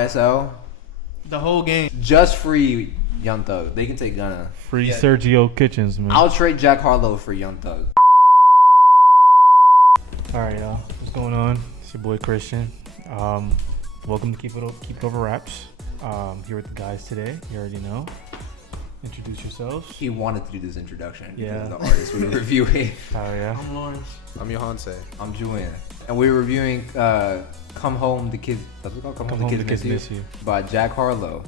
YSL. The whole game. Just free Young Thug. They can take Gunna. Free Sergio Kitchens, man. I'll trade Jack Harlow for Young Thug. All right, y'all. What's going on? It's your boy Christian. Welcome to Keep It Over Raps. Here with the guys today. You already know. Introduce yourselves. He wanted to do this introduction. Yeah. Because the artist we were reviewing. Oh yeah. I'm Lawrence. I'm Yohance. I'm Julian. And we were reviewing Come Home, the Kids. What's it called? Come Home, the Kids Miss You. By Jack Harlow.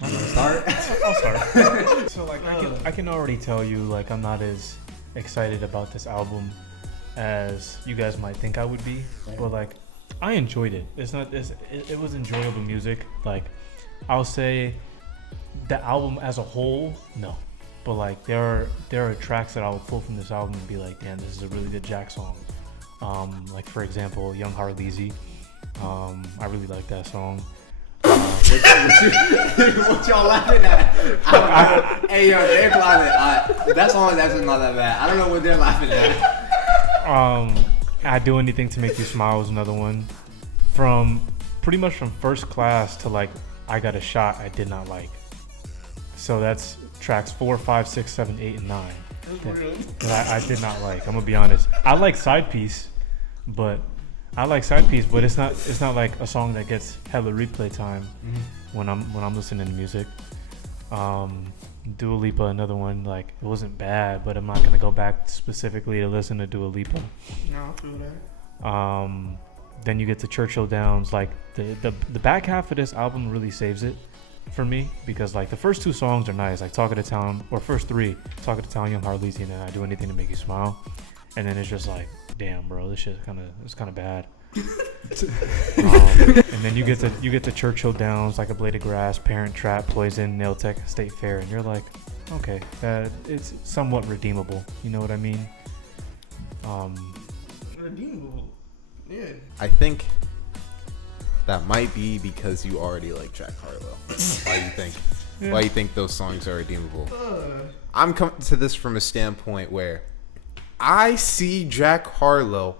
You want to start? I'll start. So like, I can already tell you, like, I'm not as excited about this album as you guys might think I would be. But like, I enjoyed it. It was enjoyable music. Like, I'll say the album as a whole, no. But like, there are tracks that I would pull from this album and be like, damn, this is a really good Jack song. Like for example, Young Harlezy. I really like that song. What y'all laughing at? Hey yo, they're laughing. That song is actually not that bad. I don't know what they're laughing at. I Do Anything to Make You Smile was another one. Pretty much from First Class to like I Got a Shot, I did not like. So that's tracks 4, 5, 6, 7, 8, and 9. That I did not like. I'm gonna be honest. I like Side Piece, but it's not like a song that gets hella replay time when I'm listening to music. Dua Lipa, another one, like it wasn't bad, but I'm not gonna go back specifically to listen to Dua Lipa. No, I feel that. Then you get to Churchill Downs. Like the back half of this album really saves it for me because like the first 2 songs are nice, like Talk of the Town, or first 3, Talk of the Town, Young Harlezy, and then I Do Anything to Make You Smile. And then it's just like, damn, bro, this shit it's kind of bad. And then you get to Churchill Downs, Like a Blade of Grass, Parent Trap, Poison, Nail Tech, State Fair, and you're like, okay, it's somewhat redeemable. You know what I mean? Redeemable. Yeah. I think that might be because you already like Jack Harlow. Why you think those songs are redeemable? I'm coming to this from a standpoint where I see Jack Harlow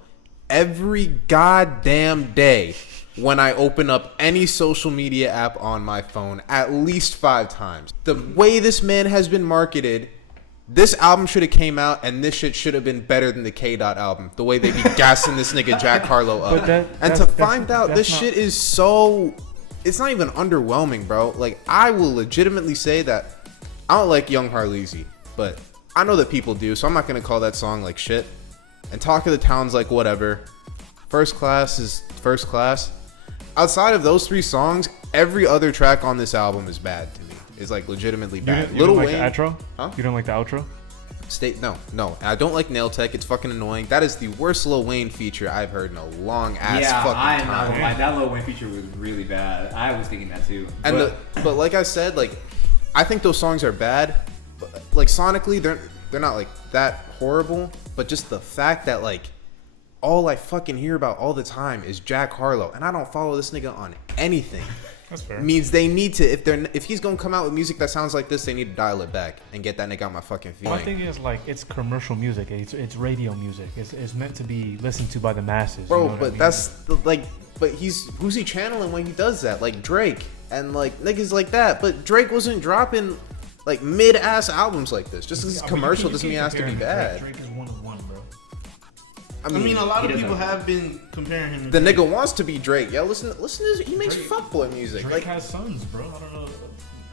every goddamn day when I open up any social media app on my phone at least 5 times. The way this man has been marketed, this album should have came out and this shit should have been better than the K. Dot album. The way they be gassing this nigga Jack Harlow up. This shit is so... It's not even underwhelming, bro. Like, I will legitimately say that I don't like Young Harlezy, but I know that people do, so I'm not going to call that song like shit. And Talk of the Town's like whatever. First Class is First Class. Outside of those 3 songs, every other track on this album is bad to me. It's like legitimately bad. You don't like the outro? Huh? You don't like the outro? No. I don't like Nail Tech. It's fucking annoying. That is the worst Lil Wayne feature I've heard in a long ass fucking time. I'm not gonna lie. That Lil Wayne feature was really bad. I was thinking that too. But like I said, like I think those songs are bad. But like sonically, they're not like that horrible. But just the fact that like all I fucking hear about all the time is Jack Harlow, and I don't follow this nigga on anything. That's fair. Means they need to, if he's gonna come out with music that sounds like this, they need to dial it back and get that nigga out my fucking feet. My thing is like it's commercial music. It's radio music. It's meant to be listened to by the masses. Bro, you know but I mean? but who's he channeling when he does that? Like Drake and like niggas like that. But Drake wasn't dropping like mid-ass albums like this. Just because it's commercial doesn't mean it has to be bad. Drake is one of one, bro. I mean, a lot of people have been comparing him to The Drake. nigga wants to be Drake. Yo, listen to this. He makes fuckboy music. Drake Like, has sons, bro. I don't know.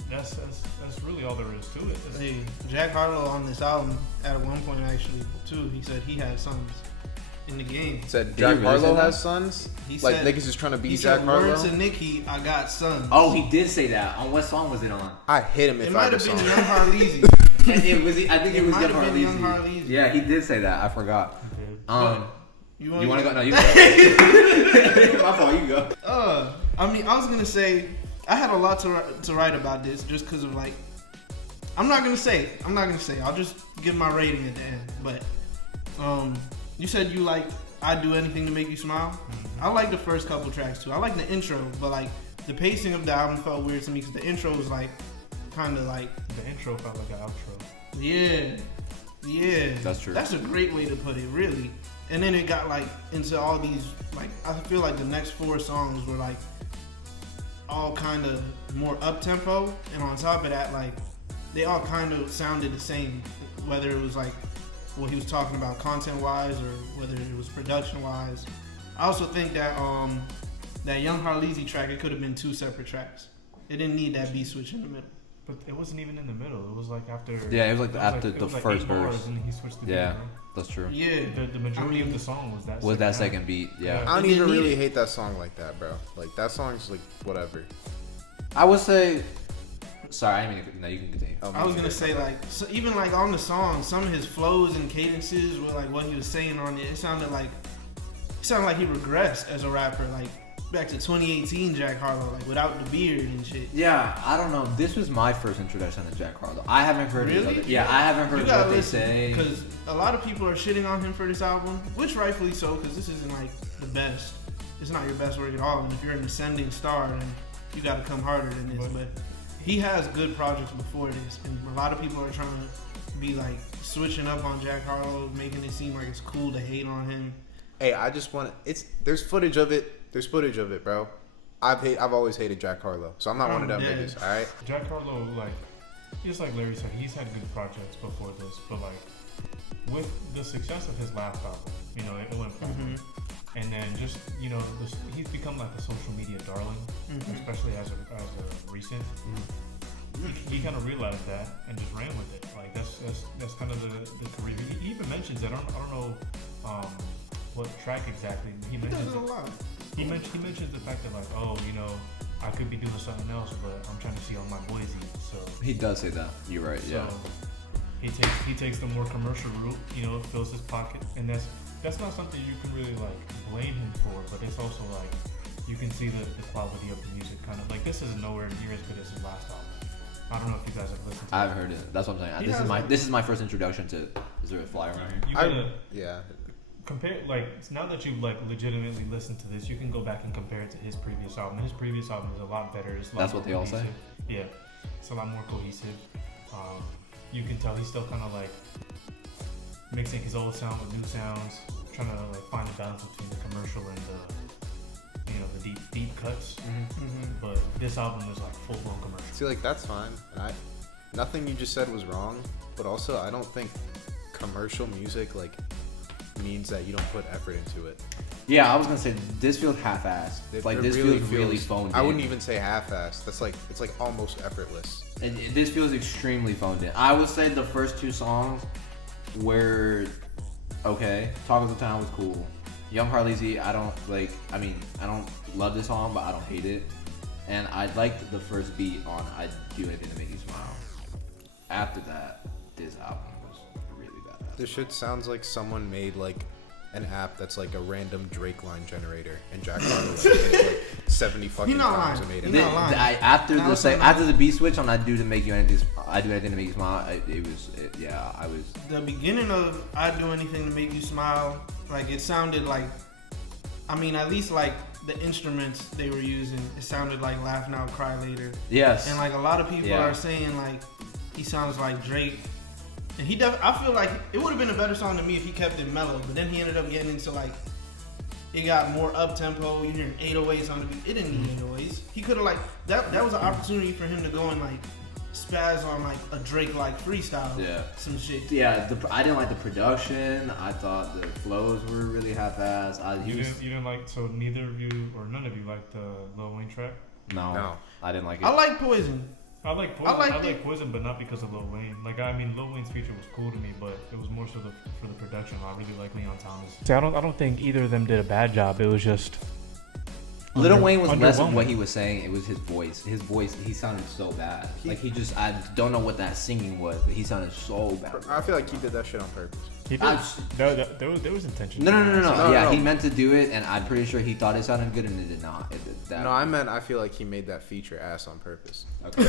That's really all there is to it. Hey, Jack Harlow on this album at one point actually too. He said he had sons in the game. said Did Jack he really Harlow say has that? sons. He Like said, niggas is trying to he be Jack said, Harlow. "Words to Nicki, I got sons." Oh, he did say that. On what song was it on? I hit him It if I might was have been song. Young Harlezy. I think it was might Young have been Young Harlezy. Harlezy. Yeah, he did say that. I forgot. You want to go? No, you go. My fault. You go. I mean, I was gonna say I had a lot to write about this just because of like. I'm not gonna say. I'll just give my rating at the end. But you said you like "I'd Do Anything to Make You Smile." I like the first couple tracks too. I like the intro, but like the pacing of the album felt weird to me because the intro was like kind of like The intro felt like an outro. Yeah. That's true. That's a great way to put it, really. And then it got like into all these like I feel like the next 4 songs were like all kind of more up tempo, and on top of that, like they all kind of sounded the same, whether it was like what he was talking about content wise or whether it was production wise. I also think that that Young Harlezy track, it could have been 2 separate tracks. It didn't need that beat switch in the middle. But it wasn't even in the middle. It was like after. Yeah, it was like after the first verse. And he switched the beat, Yeah, right? that's true. Yeah, The majority of the song was that. Second beat. Yeah. I don't even really hate that song like that, bro. Like that song's like whatever. I would say. Sorry, I didn't mean to. No, you can continue. I was gonna say like so even like on the song, some of his flows and cadences were like what he was saying on it. It sounded like he regressed as a rapper, like back to 2018 Jack Harlow, like without the beard and shit. Yeah, I don't know. This was my first introduction to Jack Harlow. I haven't heard Really? his other. Yeah, I haven't heard what they say. Because a lot of people are shitting on him for this album, which rightfully so, because this isn't like the best. It's not your best work at all. And if you're an ascending star, then you got to come harder than this. But he has good projects before this, and a lot of people are trying to be like switching up on Jack Harlow, making it seem like it's cool to hate on him. Hey, I just want to. There's footage of it. There's footage of it, bro. I've always hated Jack Harlow, so I'm not one of them niggas. All right. Jack Harlow, like, just like Larry said, he's had good projects before this, but like with the success of his last album, you know, it went forward. And then just, you know, he's become like a social media darling, especially as a recent. He kind of realized that and just ran with it. Like that's kind of the career. He even mentions it. I don't know what track exactly. He mentions does it a lot. He mentions the fact that like, oh, you know, I could be doing something else, but I'm trying to see all my boys eat. So He does say that. You're right. so Yeah. he takes the more commercial route. You know, fills his pocket, and that's not something you can really like blame him for. But it's also like you can see the quality of the music. Kind of like this is nowhere near as good as his last album. I don't know if you guys have listened to it. I've heard it. That's what I'm saying. This is my first introduction to. Is there a flyer around here? You gotta Yeah. compare, like, now that you've like legitimately listened to this, you can go back and compare it to his previous album. His previous album is a lot better. It's a lot That's more what they all cohesive. say? Yeah, it's a lot more cohesive. You can tell he's still kind of like mixing his old sound with new sounds, trying to like find a balance between the commercial and the, you know, the deep cuts. But this album is like full blown commercial. See, like that's fine. Nothing you just said was wrong, but also I don't think commercial music like means that you don't put effort into it. Yeah, I was gonna say this feels half-assed. Like this feels really phoned in. I wouldn't even say half-assed. That's like it's like almost effortless. And this feels extremely phoned in. I would say the first 2 songs were okay. Talk of the Town was cool. Young Harlezy, I don't love this song, but I don't hate it. And I liked the first beat on I Do Anything to Make You Smile. After that, this album was really bad. This shit sounds like someone made like an app that's like a random Drake line generator, and Jack Harlow like 70 fucking times and made it. After the beat switch on I Do Anything to Make You Smile, I was. The beginning of I Do Anything to Make You Smile, like it sounded like, I mean, at least like the instruments they were using, it sounded like Laugh Now, Cry Later. Yes. And like a lot of people are saying like he sounds like Drake. And I feel like it would have been a better song to me if he kept it mellow, but then he ended up getting into like, it got more up tempo. You hear 808s on the beat. It didn't need 808s. He could have like that was an opportunity for him to go and like spaz on like a Drake like freestyle. Yeah. Some shit. Yeah, I didn't like the production. I thought the flows were really half-assed. You didn't like, so neither of you or none of you liked the Lil Wayne track? No, I didn't like it. I like Poison. I like Poison, but not because of Lil Wayne. Like, I mean, Lil Wayne's feature was cool to me, but it was more so for the production. I really like Leon Thomas. See, I don't think either of them did a bad job. It was just Lil Wayne was less of what he was saying. It was his voice. His voice, he sounded so bad. I don't know what that singing was, but he sounded so bad. I feel like he did that shit on purpose. He did. There was intention. No. He meant to do it, and I'm pretty sure he thought it sounded good, and it did not. I feel like he made that feature ass on purpose. Okay.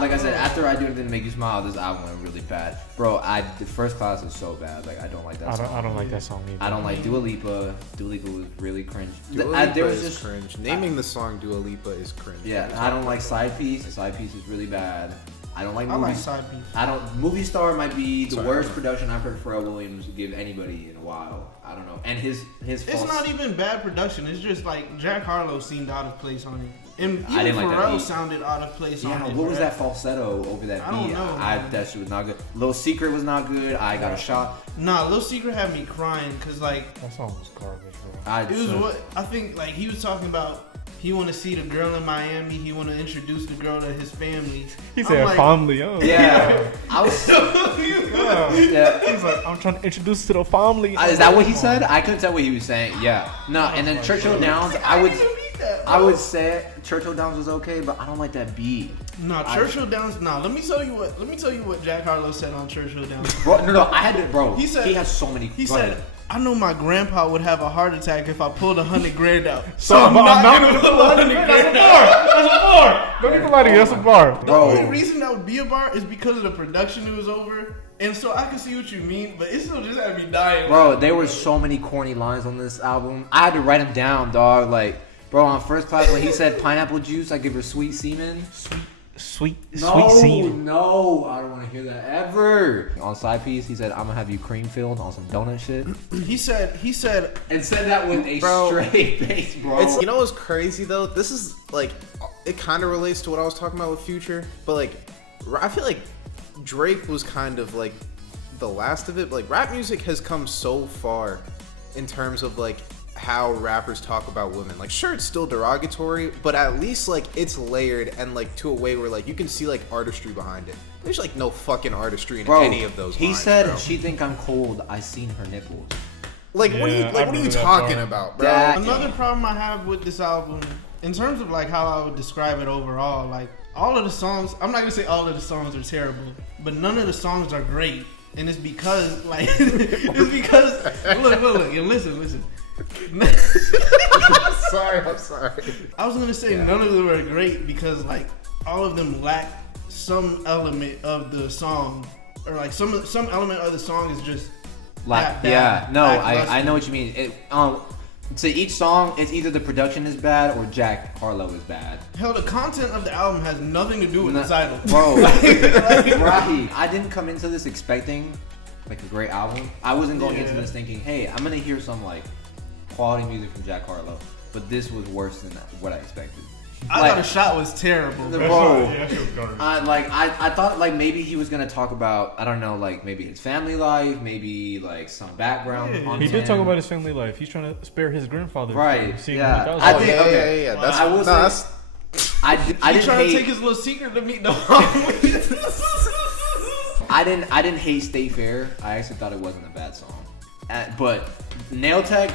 Like I said, after I Do Anything to Make You Smile, this album went really bad. Bro, the First Class is so bad. Like, I don't like that song. I don't like that song either. I don't like Dua Lipa. Dua Lipa was really cringe. Dua Lipa is cringe. Naming the song Dua Lipa is cringe. Yeah, I don't like Side Piece. Side Piece is really bad. I don't like I movies. like side piece. I don't. Movie Star might be the Sorry, worst I'm production I've heard Pharrell Williams give anybody in a while. I don't know. And his It's false- not even bad production. It's just like Jack Harlow seemed out of place on it. And I even didn't like that Pharrell beat. sounded out of place on Yeah, it. what was bro. that falsetto over that beat? I don't know, man. That shit was not good. Little Secret was not good. I got a shot. Nah, Lil Secret had me crying because like That song was garbage, bro. I it was what I think like he was talking about. He want to see the girl in Miami. He want to introduce the girl to his family. He I'm said like, family, oh. Yeah, I was. Yeah. He's like, I'm trying to introduce to the family. Is that what he said? I couldn't tell what he was saying. Yeah. No, and then Churchill Downs, I would say Churchill Downs was okay, but I don't like that beat. No, Churchill Downs. No, let me tell you what Jack Harlow said on Churchill Downs. Bro, no, I had to, bro. He said he has so many. He go said, ahead. "I know my grandpa would have a heart attack if I pulled $100,000 out. So I'm not gonna pull $100,000 out. That's a bar. Don't get the lighting. That's a bar. The only reason that would be a bar is because of the production it was over. And so I can see what you mean, but it still just had me dying. Bro, there were so many corny lines on this album. I had to write them down, dog. Like, bro, on First Class when he said pineapple juice, I give her sweet semen. Sweet No, semen. no, I don't want to hear that ever. On Side Piece, he said, "I'm gonna have you cream filled on some donut shit," He said, and said that with a Bro, straight face, bro. It's, you know what's crazy though? This is like, it kind of relates to what I was talking about with Future, but like, I feel like Drake was kind of like the last of it. But like, rap music has come so far in terms of like how rappers talk about women. Like, sure, it's still derogatory, but at least like it's layered and like to a way where like you can see like artistry behind it. There's like no fucking artistry in Bro, any of those. he lines, said, bro. "She think I'm cold. I seen her nipples." Like, what are you Yeah, I what are you remember that talking part. about, bro? That- another problem I have with this album, in terms of like how I would describe it overall, like all of the songs, I'm not gonna say all of the songs are terrible, but none of the songs are great. And it's because like, it's because, look, and listen. I'm sorry. I was gonna say none of them are great because like all of them lack some element of the song, or like some element of the song is just Like, bad, yeah, no, I lackluster. know what you mean. It, to each song, it's either the production is bad or Jack Harlow is bad. Hell, the content of the album has nothing to do with the title, Bro, right. I didn't come into this expecting like a great album. I wasn't going into this thinking, hey, I'm gonna hear some like quality music from Jack Harlow, but this was worse than what I expected. I thought a shot was terrible. The- Bro. Bro, Yeah, that shit was garbage. I thought like maybe he was gonna talk about, I don't know, like maybe his family life, maybe like some background. Yeah. on He did him. talk about his family life. He's trying to spare his grandfather. Right, from seeing yeah. what that was I like. think- okay. Yeah. That's I will no, say- that's I He didn't trying to hate. take his little secret to meet the I didn't hate Stay Fair. I actually thought it wasn't a bad song, but Nail Tech,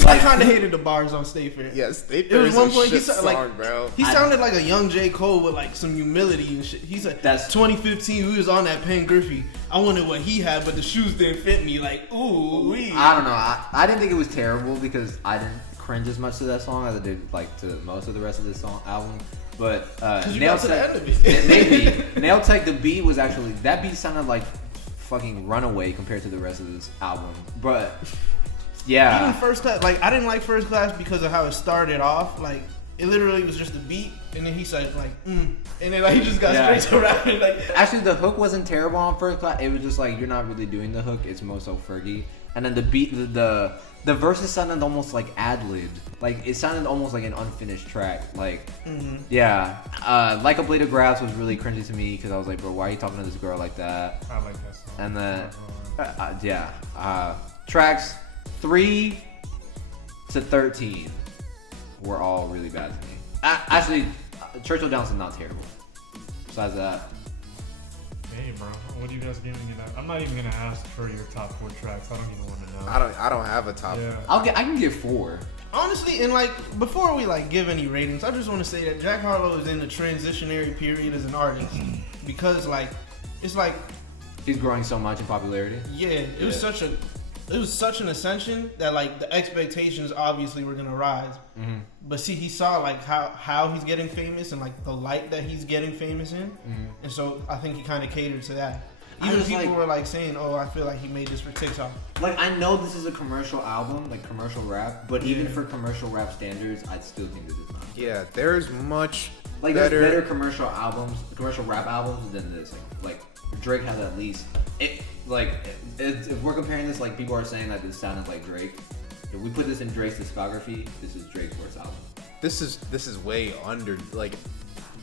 I like, kind of hated the bars on Stay Fair. yes. It was one point he he said, song, like- bro. He sounded like a young J. Cole with like some humility and shit. He said, That's- 2015, we was on that Pen Griffey. I wanted what he had, but the shoes didn't fit me. Like, ooh, wee. I don't know. I didn't think it was terrible because I didn't cringe as much to that song as I did like to most of the rest of this song album. But you Nail got to the Tech, end of it. maybe Nail Tech, the beat was actually, that beat sounded like fucking Runaway compared to the rest of this album. But yeah, Even First Class, like I didn't like First Class because of how it started off. Like it literally was just a beat, and then he said like, and then like he just got Yeah. straight to rapping. Like, actually the hook wasn't terrible on First Class. It was just like you're not really doing the hook. It's more so Fergie. And then the beat, the verses sounded almost like ad-libbed. Like it sounded almost like an unfinished track. Like yeah, Like a Blade of Grass was really cringy to me because I was like, bro, why are you talking to this girl like that? I like that song. And then tracks 3 to 13 were all really bad to me. Actually, Churchill Downs is not terrible. Besides that, Hey, bro, what are you guys giving it? I'm not even gonna ask for your top 4 tracks. I don't even want to know. I don't have a top. Yeah. I can give 4. honestly, and like before we like give any ratings, I just want to say that Jack Harlow is in a transitionary period as an artist because like it's like He's growing so much in popularity. it was such an ascension that like the expectations obviously were gonna rise. Mm-hmm. But see, he saw like how he's getting famous and like the light that he's getting famous in, and so I think he kind of catered to that. I Even was people like- were like saying, "Oh, I feel like he made this for TikTok." Like I know this is a commercial album, like commercial rap, but even for commercial rap standards, I still think this is not. Yeah, there's much Like there's better commercial rap albums than this. Like Drake has at least if we're comparing this, like people are saying that this sounded like Drake. If we put this in Drake's discography, this is Drake's worst album. This is way under, like,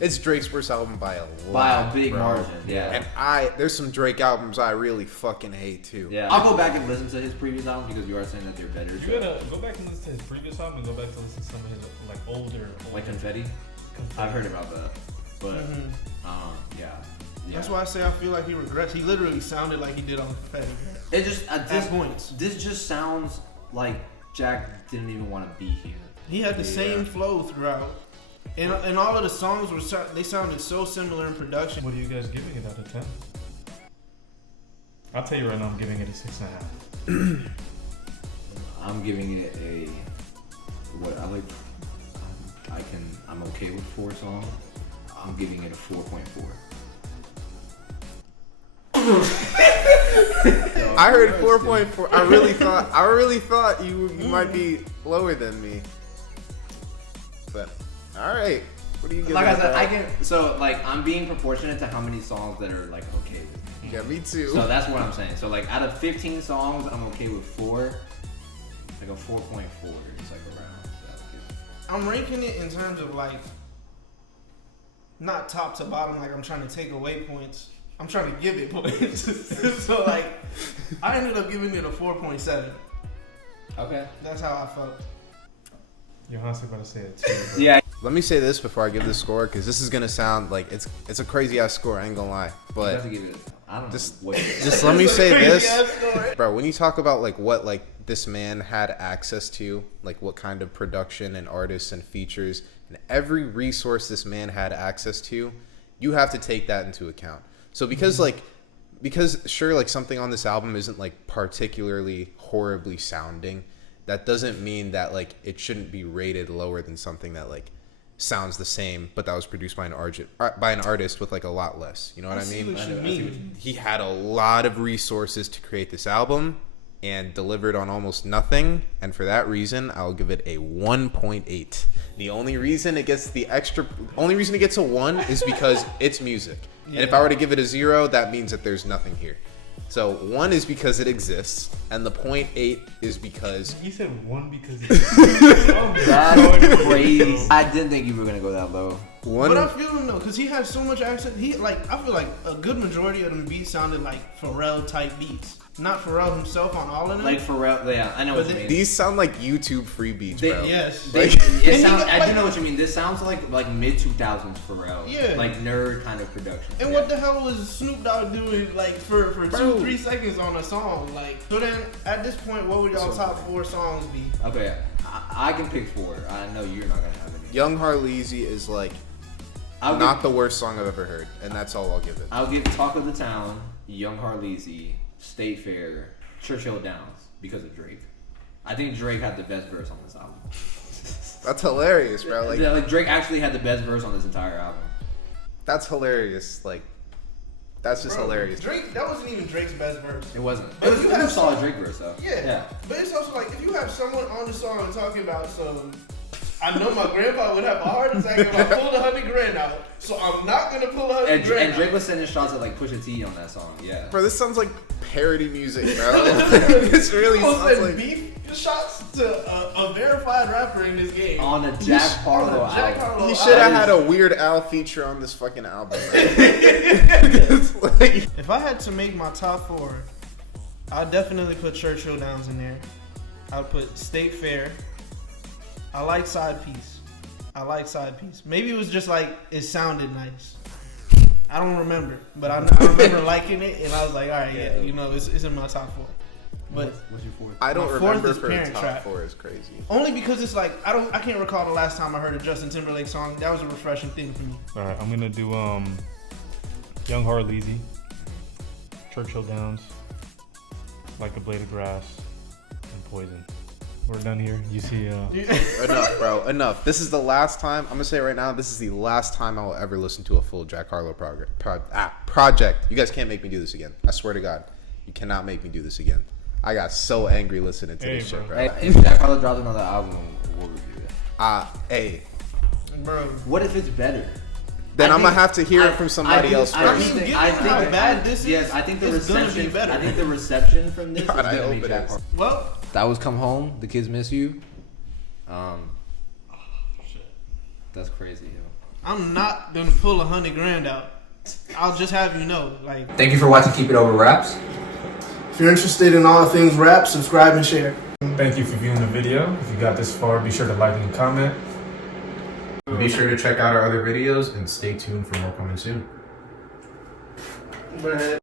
it's Drake's worst album by a lot. By a big bro. margin, yeah. And there's some Drake albums I really fucking hate too. Yeah, I'll go back and listen to his previous album because you are saying that they're better. You gotta go back and listen to his previous album and go back to listen to some of his like older. Like Confetti? I've heard about that, but yeah. That's why I say I feel like he regrets. He literally sounded like he did on Confetti. It just at this points. This just sounds like Jack didn't even want to be here. He had the same flow throughout, and all of the songs they sounded so similar in production. What are you guys giving it out of 10? I'll tell you right now, I'm giving it a 6.5. I'm giving it a I'm okay with 4 songs. I'm giving it a 4.4. I heard 4.4. I really thought you might be lower than me. But all right, what do you give? Like I said, I'm being proportionate to how many songs that are like okay with me. Yeah, me too. So that's what I'm saying. So like out of 15 songs, I'm okay with 4. Like a 4.4 is like around. I'm ranking it in terms of like not top to bottom. Like I'm trying to take away points. I'm trying to give it points. So like I ended up giving it a 4.7. Okay. That's how I felt. Yohance about to say it too. Yeah. Let me say this before I give the score, because this is gonna sound like it's a crazy ass score. I ain't gonna lie, but You have to give it, I don't know. just let me say this, bro. When you talk about like what like this man had access to, like what kind of production and artists and features and every resource this man had access to, you have to take that into account. So because sure, like something on this album isn't like particularly horribly sounding, that doesn't mean that like it shouldn't be rated lower than something that like sounds the same but that was produced by an artist with like a lot less. You know what I mean? What you mean. He had a lot of resources to create this album and delivered on almost nothing, and for that reason I'll give it a 1.8. The only reason it gets a 1 is because it's music. Yeah. And if I were to give it a 0, that means that there's nothing here. So 1 is because it exists, and the 0.8 is because he said 1 because it exists. That's crazy. I didn't think you were gonna go that low. But I feel him though, cause he has so much access. I feel like a good majority of them beats sounded like Pharrell type beats. Not Pharrell himself on all of them. Like Pharrell, yeah, I know what you mean. These sound like YouTube free beats, bro. Yes. I do know what you mean. This sounds like mid 2000s Pharrell. Yeah. Like nerd kind of production. And what the hell was Snoop Dogg doing like for 2-3 seconds on a song? Like, so then at this point, what would y'all top 4 songs be? Okay, I can pick 4. I know you're not gonna have any. Young Harleezy is like not the worst song I've ever heard, and that's all I'll give it. I'll give Talk of the Town, Young Harleezy, State Fair, Churchill Downs because of Drake. I think Drake had the best verse on this album. That's hilarious, bro. Like Drake actually had the best verse on this entire album. That's hilarious. Like, that's just hilarious. Drake, that wasn't even Drake's best verse. It wasn't. But It was a solid Drake verse though. Yeah. But it's also like if you have someone on the song talking about some. I know my grandpa would have a heart attack if I pulled $100,000 out, so I'm not gonna pull $100,000 out. And Drake was sending shots at like Pusha T on that song, yeah. Bro, this sounds like parody music, bro. This really sounds like beef shots to a verified rapper in this game on a Jack Harlow album. He should have had a Weird Al feature on this fucking album. If I had to make my top 4, I'd definitely put Churchill Downs in there. I'd put State Fair. I like Side Piece. Maybe it was just like it sounded nice. I don't remember, but I remember liking it, and I was like, all right, yeah, you know, it's in my top 4. But what's your 4th? I don't remember for a Parent top Trap. 4 is crazy. Only because it's like I can't recall the last time I heard a Justin Timberlake song. That was a refreshing thing for me. All right, I'm gonna do Young Harleezy, Churchill Downs, Like a Blade of Grass, and Poison. We're done here. You see, Enough, bro. Enough. This is the last time. I'm gonna say it right now. This is the last time I will ever listen to a full Jack Harlow project. You guys can't make me do this again. I swear to God, you cannot make me do this again. I got so angry listening to this shit, bro. Hey, if Jack Harlow dropped another album, we'll review it. Hey, Bro, what if it's better? then I I'm gonna think- have to hear it from somebody else I first. mean, given how bad this is, yes, I think the it's gonna be reception. better. I think the reception from this God, is I gonna be hope it Jack is. Harlow. Well, That was Come Home. The Kids Miss You. That's crazy, yo. I'm not gonna pull $100,000 out. I'll just have you know, like. Thank you for watching Keep It Over Raps. If you're interested in all things rap, subscribe and share. Thank you for viewing the video. If you got this far, be sure to like and comment. Be sure to check out our other videos and stay tuned for more coming soon.